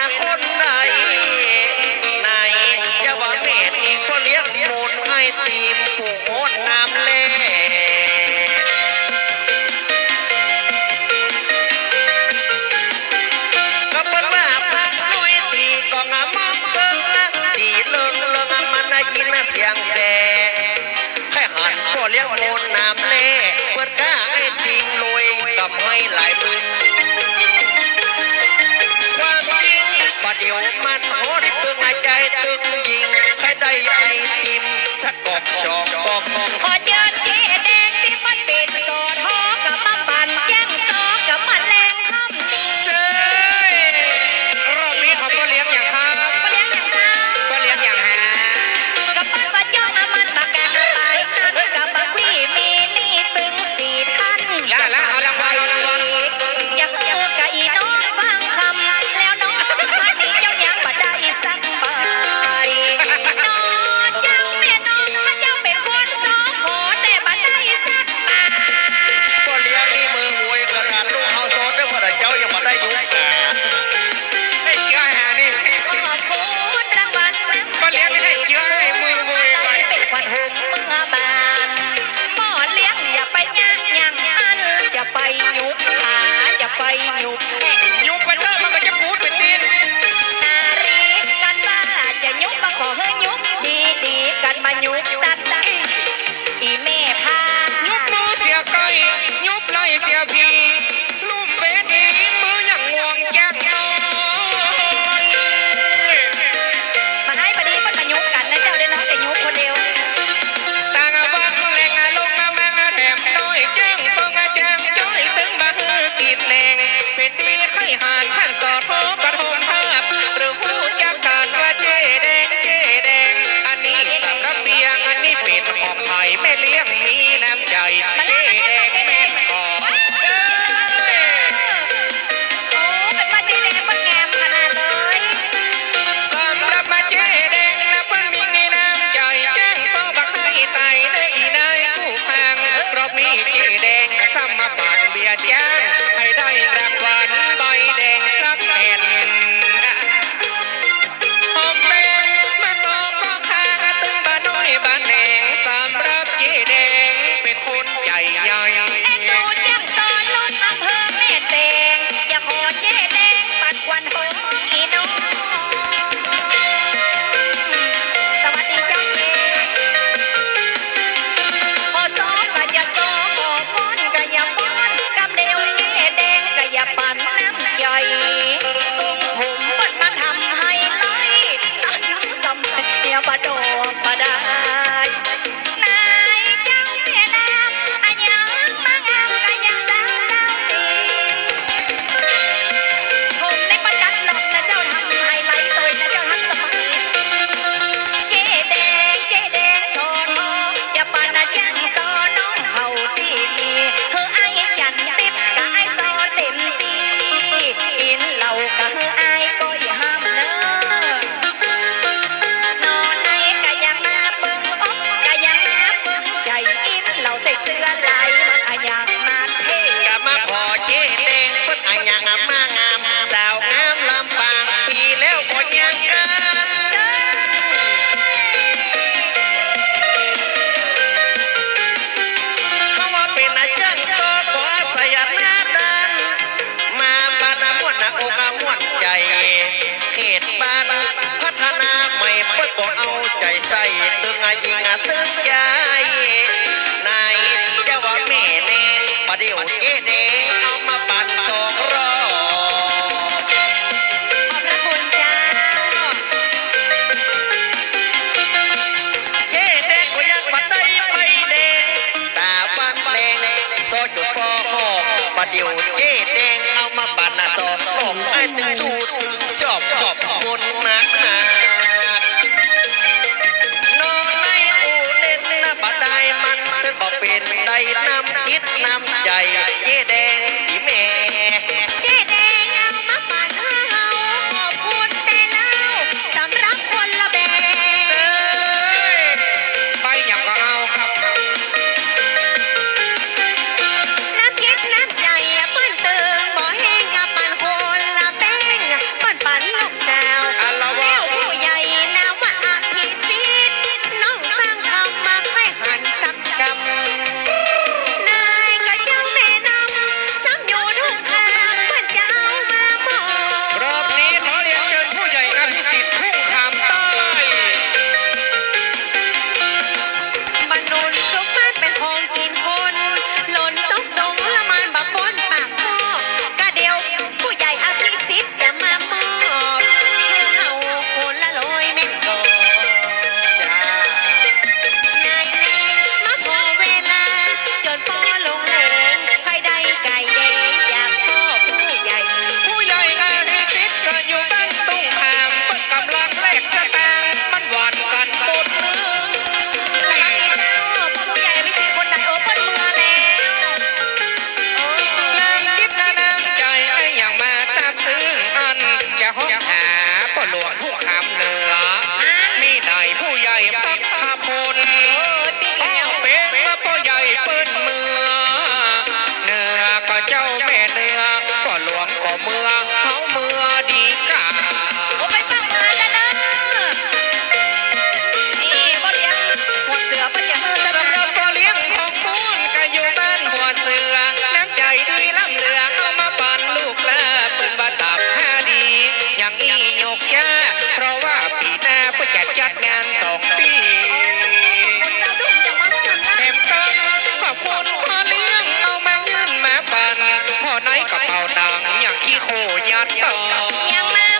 นนไหนปุ่าเมตนี่ก็เลี้ยงมูลไอตีปูน้ำเล่ก็เป็นว่าพักน้ยตีก็งามเสิร์ตีเลิงเลิงมันได้ยินเสียงแสใครหันก็เลี้ยงมูลน้ำเล่เปิดกัน Mama Bambia Jam. bye. ใจใส่ตึงอายิงาตึงยายนายเจ้าว่าแม่เน่ประเดี๋ยวเกเดเอามาปั่นสองรอบขอบพระคุณจ้าเกเดก็ยังปัดไตไปเดตาบ้านแดงซอจุดปออกประเดี๋ยวเกเดเอามาปั่นสองรอบไอ้ตึงสู้ตึงชอบขอบคนมาก ในกระเป๋าดังอย่างที่โคยัดต่อยังมา